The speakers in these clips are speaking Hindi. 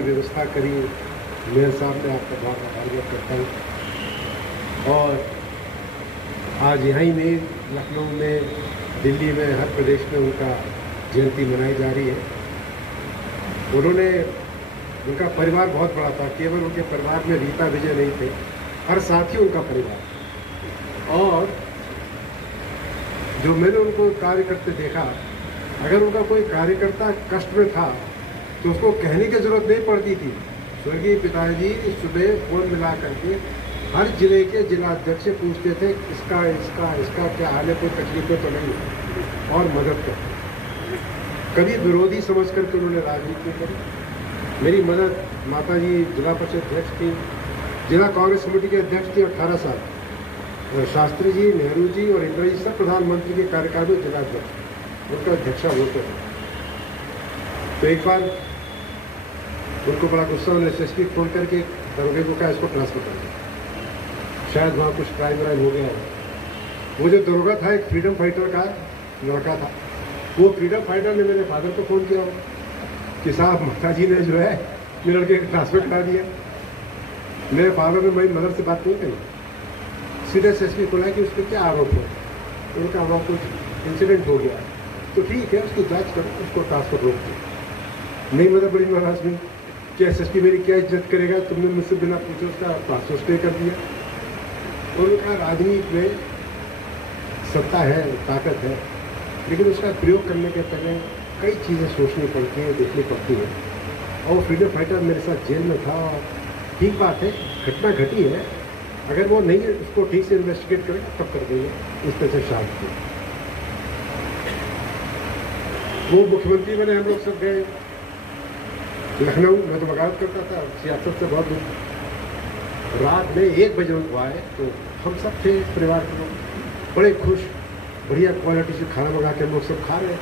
व्यवस्था करी। मेयर साहब ने आपका बहुत आभार करता हूँ। और आज यहाँ ही नहीं, लखनऊ में, दिल्ली में, हर प्रदेश में उनका जयंती मनाई जा रही है। उनका परिवार बहुत बड़ा था। केवल उनके परिवार में रीता विजय नहीं थे, हर साथी उनका परिवार। और जो मैंने उनको कार्य करते देखा, अगर उनका कोई कार्यकर्ता कष्ट में था तो उसको कहने की जरूरत नहीं पड़ती थी। स्वर्गीय पिताजी सुबह फोन मिला करके हर जिले के जिलाध्यक्ष से पूछते थे इसका क्या हाल है, कोई तकलीफें तो नहीं, और मदद करते। कभी विरोधी समझ करके उन्होंने राजनीति करी। मेरी मदद माताजी जिला परिषद अध्यक्ष थी, जिला कांग्रेस कमेटी के अध्यक्ष थी 18 साल। शास्त्री जी, नेहरू जी और इंदिरा जी सब प्रधानमंत्री के कार्यकाल में जिलाध्यक्ष, उनका अध्यक्षा होते थे। तो एक बार उनको बड़ा गुस्सा, उन्होंने एसएसपी फोन करके दरोगे को कहा इसको ट्रांसफर कर दिया। शायद वहाँ कुछ क्राइम व्राइम हो गया है। वो जो दरोगा था एक फ्रीडम फाइटर का लड़का था। वो फ्रीडम फाइटर ने मेरे फादर को फ़ोन किया कि साहब माता जी ने जो है मेरे लड़के को ट्रांसफर करा दिया। मेरे फादर ने मेरी मदर से बात नहीं करी, सीधे एसएसपी को बोला कि उस पर क्या आरोप है। उनका वहाँ कुछ इंसिडेंट हो गया, तो ठीक है उसकी जाँच करो, उसको ट्रांसफर रोक दो। मेरी मदर बड़ी नाराज हुई कि एसएसपी मेरी क्या इज्जत करेगा, तुमने मुझसे बिना पूछे उसका ट्रांसफर स्टे कर दिया। उनका राजनीति में सत्ता है, ताकत है, लेकिन उसका प्रयोग करने के पहले कई चीज़ें सोचनी पड़ती हैं, देखनी पड़ती हैं। और फ्रीडम फाइटर मेरे साथ जेल में था। ठीक बात है, घटना घटी है, अगर वो नहीं उसको ठीक से इन्वेस्टिगेट करेगा तब कर देंगे। इस तरह से शांत किया। वो मुख्यमंत्री बने, हम लोग सब गए लखनऊ। मैं तो वकालत करता था, सियासत से बहुत दूर। रात में 1 बजे उनको आए तो हम सब थे परिवार के लोग, बड़े खुश, बढ़िया क्वालिटी से खाना मंगा के हम लोग सब खा रहे हैं।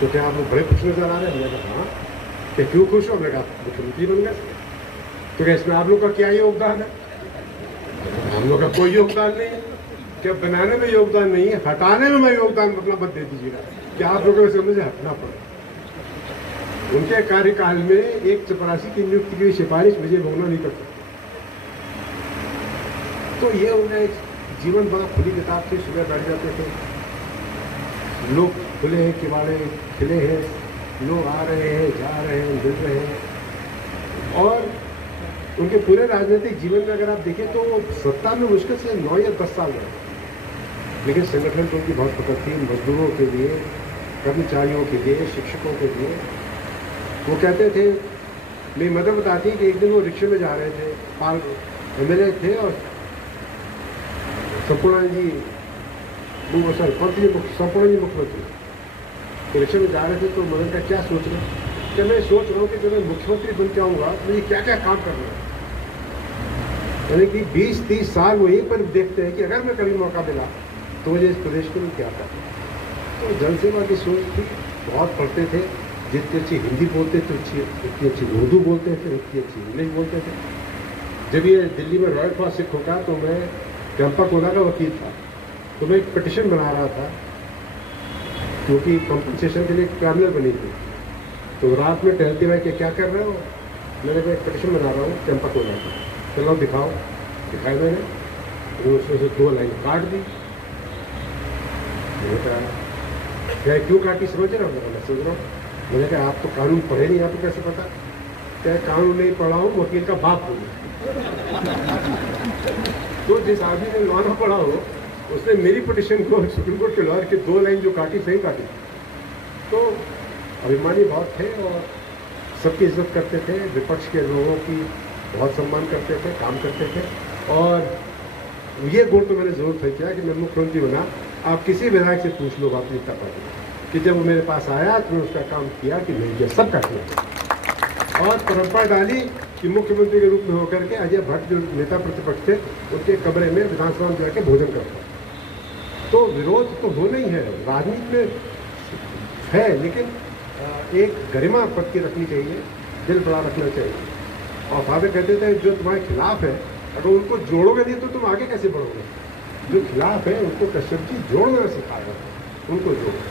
तो क्या आप लोग बड़े खुश नजर आ रहे हैं? मैंने कहा हाँ। क्या क्यों खुश हो? मैंने कहा मुख्यमंत्री बन गए। तो क्या इसमें आप लोग का क्या योगदान है? हम लोग का कोई योगदान नहीं है। क्या बनाने में योगदान नहीं है, हटाने में मैं योगदान अपना मत दे दीजिएगा कि आप लोगों से मुझे हटना पड़े। उनके कार्यकाल में एक चपरासी की नियुक्ति की सिफारिश मुझे भोगना नहीं कर सकता। तो ये उन्हें जीवन बड़ा खुली किताब थी। सुबह बैठ जाते थे, लोग खुले हैं, किवाड़े खिले हैं, लोग आ रहे हैं, जा रहे हैं, मिल रहे हैं। और उनके पूरे राजनीतिक जीवन में अगर आप देखें तो सत्ता में मुश्किल से 9 या 10 साल रहे, लेकिन संगठन तो उनकी बहुत पकड़ थी। मजदूरों के लिए, कर्मचारियों के लिए, शिक्षकों के लिए। वो कहते थे, मेरी मदर बताती कि एक दिन वो रिक्शे में जा रहे थे, पाल एमएलए थे और संपूर्ण जी मुख्यमंत्री, तो रिक्शे में जा रहे थे। तो मदर का क्या सोच रहे कि मैं सोच रहा हूँ कि जब मैं मुख्यमंत्री बन के आऊँगा तो मुझे क्या क्या काम करना है। यानी कि 20-30 साल वो यहीं पर देखते हैं कि अगर मैं कभी मौका मिला तो मुझे इस प्रदेश के लिए क्या करना। तो जनसेवा की सोच थी। बहुत पढ़ते थे, जितनी अच्छी हिंदी बोलते थे उतनी अच्छी उर्दू बोलते थे, उतनी अच्छी इंग्लिश बोलते थे। जब ये दिल्ली में रॉयल फॉर सिख होगा तो मैं कैंपा कोला का वकील था, तो मैं एक पिटिशन बना रहा था क्योंकि कंपनसेशन के लिए एक ट्रिब्यूनल बनी थी। तो रात में टहलते हुए कि क्या कर रहे हो? मैंने कहा एक पिटिशन बना रहा हूँ कैंपा कोला का। चलो दिखाओ। दिखाई मैंने, तो उसमें से 2 लाइन काट दी। मैंने कहा क्या क्यों काटी, समझ रहा हूँ? मैं समझ रहा हूँ। मैंने कहा आप तो कानून पढ़े नहीं, आपको कैसे पता? क्या कानून नहीं पढ़ा हूँ, वकील का बाप हूँ। तो जिस आदमी ने लॉ ना पढ़ा हो उसने मेरी पिटिशन को सुप्रीम कोर्ट के लॉयर के 2 लाइन जो काटी, सही काटी। तो अभिमानी बहुत थे और सबकी इज्जत करते थे, विपक्ष के लोगों की बहुत सम्मान करते थे, काम करते थे। और ये गुण तो मैंने जरूर तय किया कि मैं मुख्यमंत्री बना, आप किसी विधायक से पूछ लो भारतीय जनता पार्टी कि जब वो मेरे पास आया तो मैं उसका काम किया कि नहीं किया, सबका किया। और परंपरा डाली कि मुख्यमंत्री के रूप में होकर के अजय भट्ट जो नेता प्रतिपक्ष थे उनके कमरे में विधानसभा में जाकर भोजन करता। तो विरोध तो होना ही है, राजनीति में है, लेकिन एक गरिमा पद की रखनी चाहिए, दिल बड़ा रखना चाहिए। और फादर कहते थे जो तुम्हारे खिलाफ है अगर उनको जोड़ोगे नहीं तो तुम आगे कैसे बढ़ोगे। जो खिलाफ है उनको कश्यप जी जोड़ना सिखाएगा, उनको जोड़ो।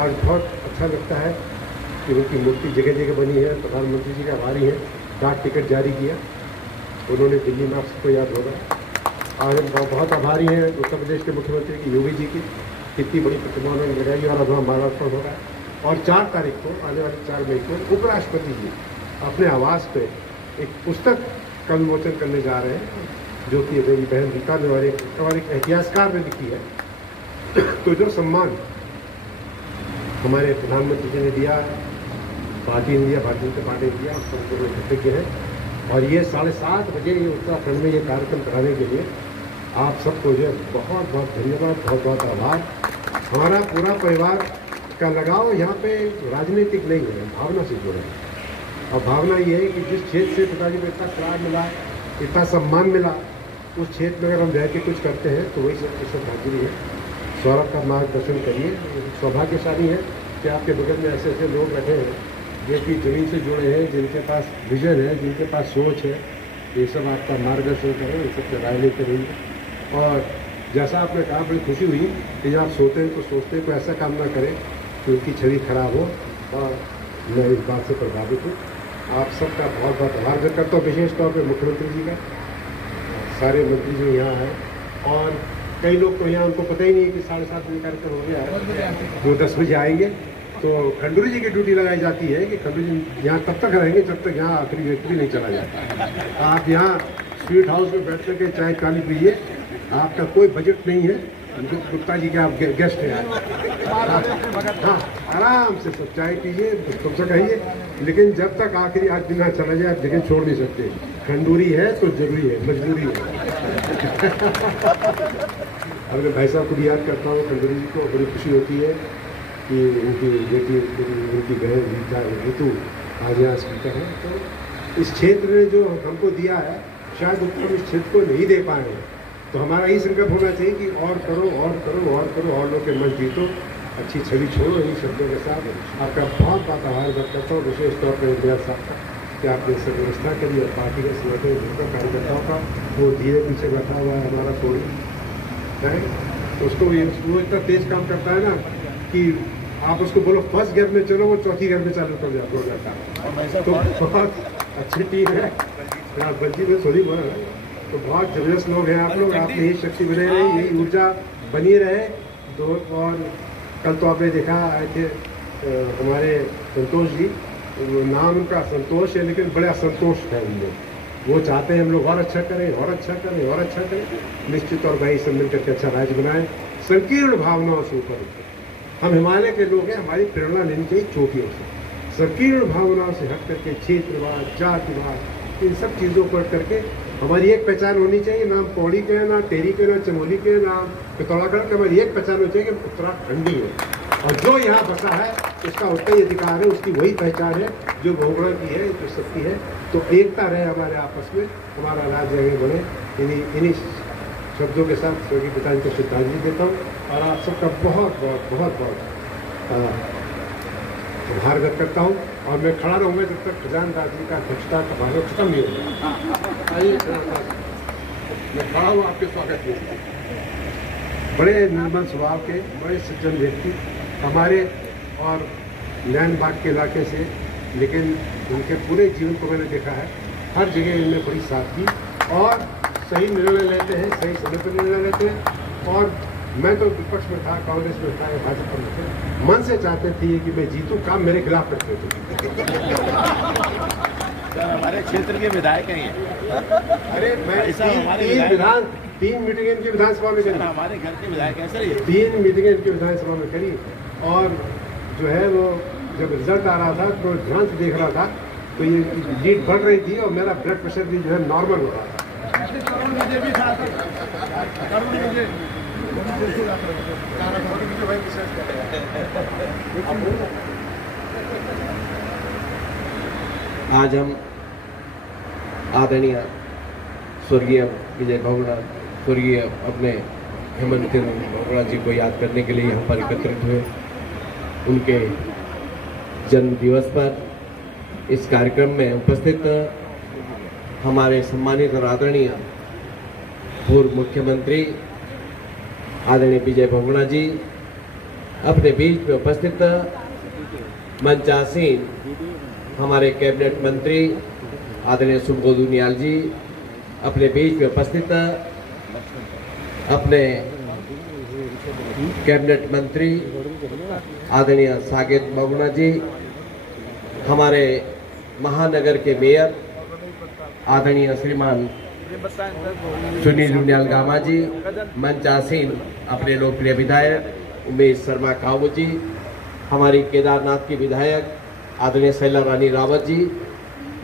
आज बहुत अच्छा लगता है कि उनकी मूर्ति जगह जगह बनी है। प्रधानमंत्री जी का आभारी हैं, डाक टिकट जारी किया उन्होंने दिल्ली में, आप सबको याद होगा। आज हम बहुत आभारी हैं उत्तर प्रदेश के मुख्यमंत्री की, योगी जी की, कितनी बड़ी प्रतिमा उन्होंने लगाई और अब वहाँ मालार्पण हो रहा है। और 4 तारीख को, आने वाली 4 मई को उपराष्ट्रपति जी अपने आवास पे एक पुस्तक का विमोचन करने जा रहे हैं, जो कि मेरी बहन रीता ने और एक इतिहासकार ने लिखी है। तो जो सम्मान हमारे प्रधानमंत्री जी ने दिया, पार्टी ने दिया, भारतीय जनता पार्टी ने दिया, उसका उनको कृतज्ञ है। और ये 7:30 बजे ये उत्तराखंड में ये कार्यक्रम कराने के लिए आप सबको जो है बहुत बहुत धन्यवाद, बहुत बहुत आभार। हमारा पूरा परिवार का लगाव यहाँ पे राजनीतिक नहीं है, भावना से जुड़ा है। और भावना ये है कि जिस क्षेत्र से पिताजी को इतना श्राद्ध मिला, इतना सम्मान मिला, उस क्षेत्र में अगर हम रह के कुछ करते हैं तो वही सब श्रद्धांजलि है। सौरभ का मार्गदर्शन करिए। सौभाग्यशाली है कि आपके बगल में ऐसे ऐसे लोग बैठे हैं जो कि ज़मीन से जुड़े हैं, जिनके पास विजन है, जिनके पास सोच है। ये सब आपका मार्गदर्शन करें, इन सब राय लेते रहिए। और जैसा आपने कहा, बड़ी खुशी हुई कि जब आप सोते हैं तो सोचते हैं कोई ऐसा काम ना करें कि उनकी छवि खराब हो, और मैं इस बात से प्रभावित हूँ। आप सबका बहुत बहुत आभार व्यक्त करता हूँ, विशेष तौर पर मुख्यमंत्री जी का, सारे मंत्री जो यहाँ हैं। और कई लोग तो यहाँ उनको पता ही नहीं है कि 7:30 बजे कार्यक्रम हो गया है, वो 10 बजे आएंगे। तो खंडूरी जी की ड्यूटी लगाई जाती है कि खंडूरी जी यहाँ तब तक रहेंगे जब तक यहाँ आखिरी व्यक्ति नहीं चला जाता। आप यहाँ स्वीट हाउस में बैठ करके चाय पानी पीजिए, आपका कोई बजट नहीं है। गुप्ता जी के आप गेस्ट हैं, हाँ आराम से सब चाय पीजिए, तुमसे कहिए, लेकिन जब तक आखिरी आदमी ना चला जाए आप जगह छोड़ नहीं सकते। खंडूरी है तो जरूरी है, मजबूरी है। और मैं भाई साहब को भी याद करता हूँ, खंडूरी जी को बड़ी खुशी होती है कि उनकी बेटी, उनकी बहन ऋतु आज यहाँ स्पीकर है। तो इस क्षेत्र ने जो हमको दिया है, शायद हम इस क्षेत्र को नहीं दे पाए हैं। तो हमारा यही संकल्प होना चाहिए कि और करो, और करो, और करो, और लोग के मन जीतो, अच्छी छवि छोड़ो। इन शब्दों के साथ आपका बहुत बहुत आभार व्यक्त करता हूँ, विशेष तौर पर इंडिया साहब का, कि आपने सब व्यवस्था करी। और पार्टी के संगठन जिनका कार्यकर्ताओं का वो धीरे पीछे बैठा हुआ है हमारा कोई है, तो उसको वो इतना तेज काम करता है ना कि आप उसको बोलो फर्स्ट गियर में चलो, वो चौथी गियर में चालू कर जाता है। तो बहुत अच्छी टीम है, बल्कि में थोड़ी बहुत, तो बहुत जबरदस्त लोग हैं आप लोग। आप यही शक्ति बने रहे, यही ऊर्जा बनी रहे। तो और कल तो आपने देखा आए थे हमारे संतोष जी, नाम उनका संतोष है लेकिन बड़े असंतोष है उनमें। वो चाहते हैं हम लोग और अच्छा करें, और अच्छा करें, और अच्छा करें। निश्चित तौर पर सब मिल करके अच्छा राज्य बनाएं, संकीर्ण भावनाओं से ऊपर उठे। हम हिमालय के लोग हैं, हमारी प्रेरणा लेनी चाहिए चोटियों से। संकीर्ण भावनाओं से हट करके क्षेत्रवाद, जातिवाद, इन सब चीज़ों पर करके हमारी एक पहचान होनी चाहिए। नाम पौड़ी के, ना टेरी के, ना चमोली के, ना पिथौरागढ़ के, हमारी एक पहचान होनी चाहिए कि उत्तराखंडी है। और जो यहाँ बसा है उसका उतना ही अधिकार है, उसकी वही पहचान है जो बहुगुणा की है, जो सबकी है। तो एकता रहे हमारे आपस में, हमारा राज्य आगे बढ़े। इन्हीं शब्दों के साथ स्वर्गीय पिताजी को श्रद्धांजलि देता हूँ और आप सबका बहुत बहुत बहुत बहुत आभार व्यक्त करता हूँ। और मैं खड़ा रहूँगा जब तक खजानदार जी का अध्यक्षता का भाषण खत्म नहीं होगा। आइए मैं खड़ा हूँ आपके स्वागत में। बड़े निर्मल स्वभाव के, बड़े सज्जन व्यक्ति हमारे और नैन बाग के इलाके से, लेकिन उनके पूरे जीवन को मैंने देखा है, हर जगह इनमें बड़ी सादगी और सही निर्णय लेते हैं, सही समय पर निर्णय लेते हैं। और मैं तो विपक्ष में था, कांग्रेस में था या भाजपा में था, मन से चाहते थे कि मैं जीतूं, काम मेरे खिलाफ करते थे। हमारे क्षेत्र के विधायक हैं। अरे मैं तीन मीटिंग इनकी विधानसभा में करी, हमारे घर के विधायक हैं सर ये। 3 मीटिंग इनकी विधानसभा में करी। और जो है वो जब रिजल्ट आ रहा था तो ध्यान से देख रहा था, तो ये लीड बढ़ रही थी और मेरा ब्लड प्रेशर भी जो है नॉर्मल हो रहा था। आज हम आदरणीय स्वर्गीय विजय बहुगुणा, स्वर्गीय अपने हेमंत बहुगुणा जी को याद करने के लिए यहाँ पर एकत्रित हुए। उनके जन्म दिवस पर इस कार्यक्रम में उपस्थित हमारे सम्मानित और आदरणीय पूर्व मुख्यमंत्री आदरणीय विजय बहुगुणा जी, अपने बीच में उपस्थित मंचासीन हमारे कैबिनेट मंत्री आदरणीय सुबोध उनियाल जी अपने बीच में उपस्थित, अपने कैबिनेट मंत्री आदरणीय साकेत बहुगुणा जी, हमारे महानगर के मेयर आदरणीय श्रीमान सुनील उनियाल गामा जी, मंचासीन अपने लोकप्रिय विधायक उमेश शर्मा काऊ जी, हमारी केदारनाथ की विधायक आदरणीय शैला रानी रावत जी,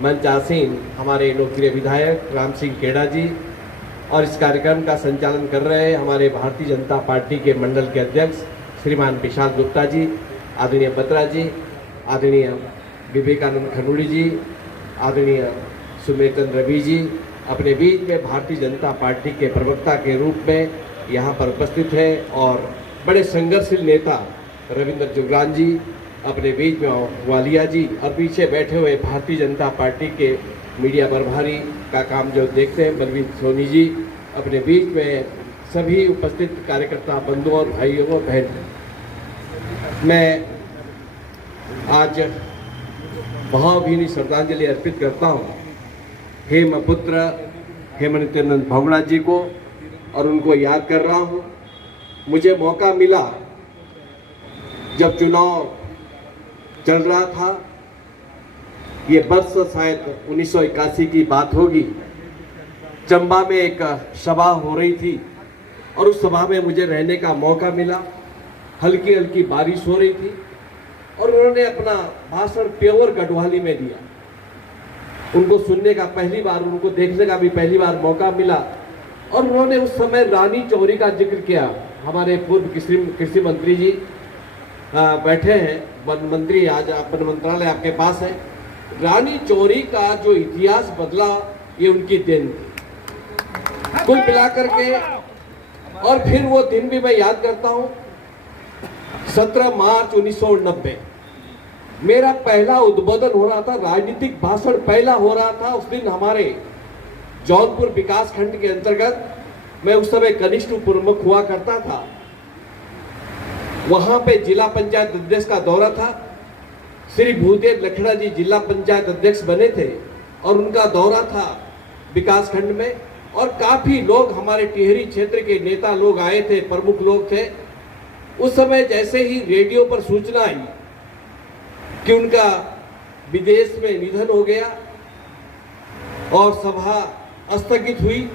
मंचासीन हमारे लोकप्रिय विधायक राम सिंह केड़ा जी, और इस कार्यक्रम का संचालन कर रहे हैं हमारे भारतीय जनता पार्टी के मंडल के अध्यक्ष श्रीमान विशाल गुप्ता जी, आदरणीय बत्रा जी, आदरणीय विवेकानंद खंडूड़ी जी, आदरणीय सुमेतन रवि जी, अपने बीच में भारतीय जनता पार्टी के प्रवक्ता के रूप में यहाँ पर उपस्थित है, और बड़े संघर्षशील नेता रविंद्र जुगरान जी अपने बीच में, वालिया जी, और पीछे बैठे हुए भारतीय जनता पार्टी के मीडिया प्रभारी का काम जो देखते हैं बलवीर सोनी जी, अपने बीच में सभी उपस्थित कार्यकर्ता बंधुओं और भाइयों और बहन, मैं आज भावभीनी श्रद्धांजलि अर्पित करता हूँ हेमपुत्र हेमंतिनंद बहुगुणा जी को, और उनको याद कर रहा हूँ। मुझे मौका मिला जब चुनाव चल रहा था, ये वर्ष शायद 1981 की बात होगी, चंबा में एक सभा हो रही थी और उस सभा में मुझे रहने का मौका मिला। हल्की हल्की बारिश हो रही थी और उन्होंने अपना भाषण प्योर गढ़वाली में दिया। उनको सुनने का पहली बार, उनको देखने का भी पहली बार मौका मिला, और उन्होंने उस समय रानी चौरी का जिक्र किया। हमारे पूर्व कृषि मंत्री जी बैठे हैं, वन मंत्री, आज वन मंत्रालय आपके पास है। रानी चौरी का जो इतिहास बदला, ये उनकी देन थी कुल मिलाकर के। और फिर वो दिन भी मैं याद करता हूँ, 17 मार्च 1990 मेरा पहला उद्बोधन हो रहा था, राजनीतिक भाषण पहला हो रहा था। उस दिन हमारे जौनपुर विकास खंड के अंतर्गत, मैं उस समय कनिष्ठ प्रमुख हुआ करता था, वहां पे जिला पंचायत अध्यक्ष का दौरा था। श्री भूदेव लखड़ा जी जिला पंचायत अध्यक्ष बने थे और उनका दौरा था विकास खंड में, और काफी लोग हमारे टिहरी क्षेत्र के नेता लोग आए थे, प्रमुख लोग थे। उस समय जैसे ही रेडियो पर सूचना आई कि उनका विदेश में निधन हो गया और सभा स्थगित हुई,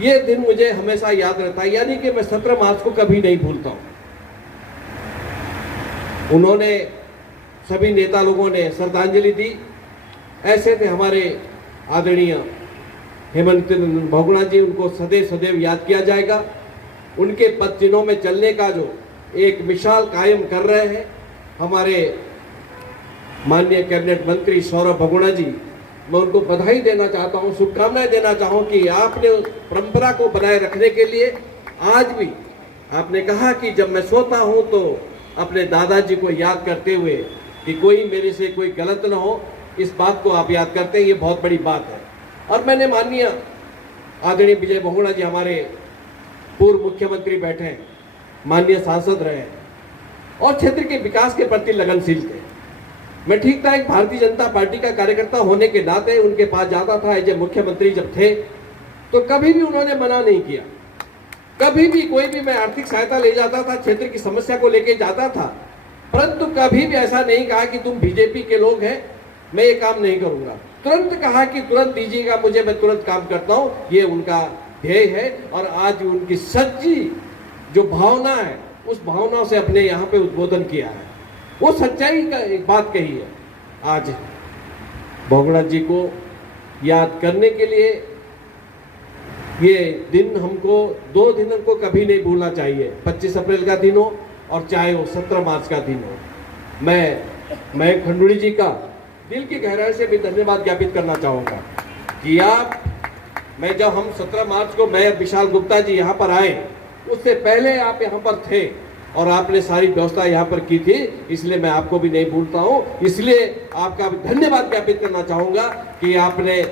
ये दिन मुझे हमेशा याद रहता है। यानी कि मैं 17 मार्च को कभी नहीं भूलता हूं। उन्होंने, सभी नेता लोगों ने श्रद्धांजलि दी। ऐसे थे हमारे आदरणीय हेमंतिनंद बहुगुणा जी, उनको सदैव सदैव याद किया जाएगा। उनके पद चिन्हों में चलने का जो एक मिसाल कायम कर रहे हैं हमारे माननीय कैबिनेट मंत्री सौरभ बहुगुणा जी, मैं उनको बधाई देना चाहता हूं, शुभकामनाएं देना चाहूं कि आपने परंपरा को बनाए रखने के लिए आज भी आपने कहा कि जब मैं सोता हूं तो अपने दादाजी को याद करते हुए कि कोई मेरे से कोई गलत ना हो, इस बात को आप याद करते हैं, ये बहुत बड़ी बात है। और मैंने माननीय आदरणीय विजय बहुगुणा जी, हमारे पूर्व मुख्यमंत्री बैठे हैं, माननीय सांसद रहे और क्षेत्र के विकास के प्रति लगनशील थे। मैं ठीक था, एक भारतीय जनता पार्टी का कार्यकर्ता होने के नाते उनके पास जाता था एज ए मुख्यमंत्री जब थे, तो कभी भी उन्होंने मना नहीं किया। कभी भी कोई भी मैं आर्थिक सहायता ले जाता था, क्षेत्र की समस्या को लेके जाता था, परंतु कभी भी ऐसा नहीं कहा कि तुम बीजेपी के लोग हैं, मैं ये काम नहीं करूंगा। तुरंत कहा कि तुरंत दीजिएगा मुझे, मैं तुरंत काम करता हूं। ये उनका ध्येय है और आज उनकी सच्ची जो भावना है, उस भावना से अपने यहाँ पे उद्बोधन किया है। वो सच्चाई का एक बात कही है। आज बहुगुणा जी को याद करने के लिए ये दिन हमको, 2 दिनों को कभी नहीं भूलना चाहिए। 25 अप्रैल का दिन हो और चाहे वो 17 मार्च का दिन हो। मैं खंडूड़ी जी का दिल की गहराई से भी धन्यवाद ज्ञापित करना चाहूँगा कि मैं जब हम 17 मार्च को मैं विशाल गुप्ता जी यहाँ पर आए, उससे पहले आप यहाँ पर थे और आपने सारी व्यवस्था यहाँ पर की थी, इसलिए मैं आपको भी नहीं भूलता हूँ। इसलिए आपका भी धन्यवाद ज्ञापित करना चाहूँगा कि आपने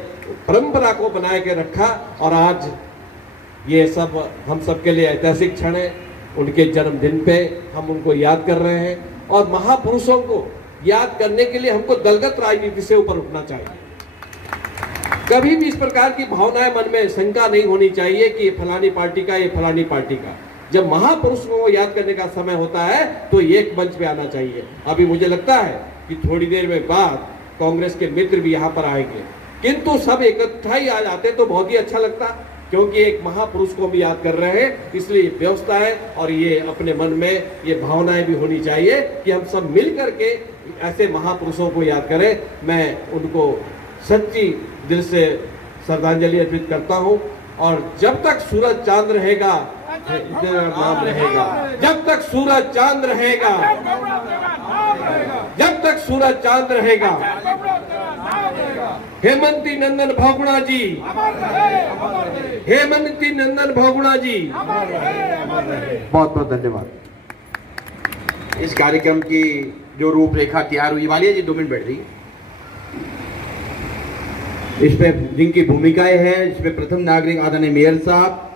परंपरा को बनाए के रखा और आज ये सब हम सबके लिए ऐतिहासिक क्षण है। उनके जन्मदिन पे हम उनको याद कर रहे हैं और महापुरुषों को याद करने के लिए हमको दलगत राजनीति से ऊपर उठना चाहिए। कभी भी इस प्रकार की भावनाएं मन में शंका नहीं होनी चाहिए कि ये फलानी पार्टी का, ये फलानी पार्टी का। जब महापुरुषों को याद करने का समय होता है तो एक मंच पे आना चाहिए। अभी मुझे लगता है कि थोड़ी देर में बाद कांग्रेस के मित्र भी यहाँ पर आएंगे, किंतु सब इकट्ठा ही आ जाते तो बहुत ही अच्छा लगता, क्योंकि एक महापुरुष को भी याद कर रहे हैं, इसलिए व्यवस्था है। और ये अपने मन में ये भावनाएं भी होनी चाहिए कि हम सब मिल करके ऐसे महापुरुषों को याद करें। मैं उनको सच्ची दिल से श्रद्धांजलि अर्पित करता हूं। और जब तक सूरज चांद रहेगा मेरा नाम रहेगा, जब तक सूरज चांद रहेगा, जब तक सूरज चांद रहेगा। हेमंती नंदन भोगुणा जी, हेमंती नंदन भोगुणा जी, बहुत बहुत धन्यवाद। इस कार्यक्रम की जो रूपरेखा तैयार हुई, वालिया जी 2 मिनट बैठ जाइए। इसमें जिनकी भूमिकाएं हैं, इसमें प्रथम नागरिक आदरणीय मेयर साहब,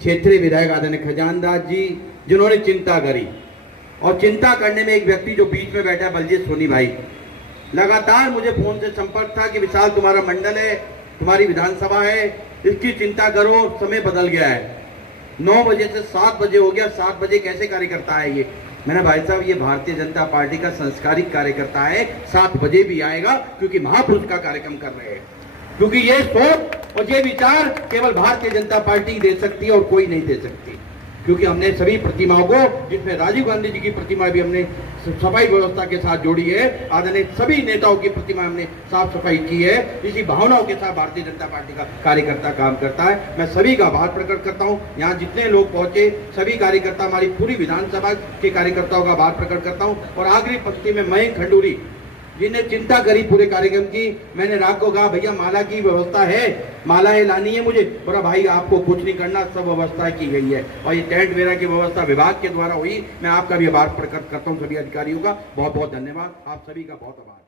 क्षेत्रीय विधायक आदरणीय खजानदास जी, जिन्होंने चिंता करी। और चिंता करने में एक व्यक्ति जो बीच में बैठा है, बलजीत सोनी भाई, लगातार मुझे फोन से संपर्क था कि विशाल तुम्हारा मंडल है, तुम्हारी विधानसभा है, इसकी चिंता करो, समय बदल गया है, 9 बजे से 7 बजे हो गया, 7 बजे कैसे कार्यकर्ता है ये? मैंने भाई साहब ये भारतीय जनता पार्टी का संस्कारिक कार्यकर्ता है, 7 बजे भी आएगा, क्योंकि महापुरुष का कार्यक्रम कर रहे हैं। क्योंकि ये सोच और ये विचार केवल भारतीय जनता पार्टी दे सकती है और कोई नहीं दे सकती। क्योंकि हमने सभी प्रतिमाओं को, जिसमें राजीव गांधी जी की प्रतिमा भी हमने सफाई व्यवस्था के साथ जोड़ी है, आदरणीय सभी नेताओं की प्रतिमा हमने साफ सफाई की है। इसी भावनाओं के साथ भारतीय जनता पार्टी का कार्यकर्ता काम करता है। मैं सभी का आभार प्रकट करता हूं। यहाँ जितने लोग पहुंचे सभी कार्यकर्ता, हमारी पूरी विधानसभा के कार्यकर्ताओं का आभार प्रकट करता हूँ। और आखिरी पंक्ति में मयंक खंडूरी जिन्हें चिंता करी पूरे कार्यक्रम की, मैंने रात को कहा भैया माला की व्यवस्था है, मालाएं लानी है मुझे। बोला भाई आपको कुछ नहीं करना, सब व्यवस्था की गई है। और ये टेंट वगैरह की व्यवस्था विभाग के द्वारा हुई। मैं आपका भी आभार प्रकट करता हूँ, सभी अधिकारियों का बहुत बहुत धन्यवाद। आप सभी का बहुत आभार।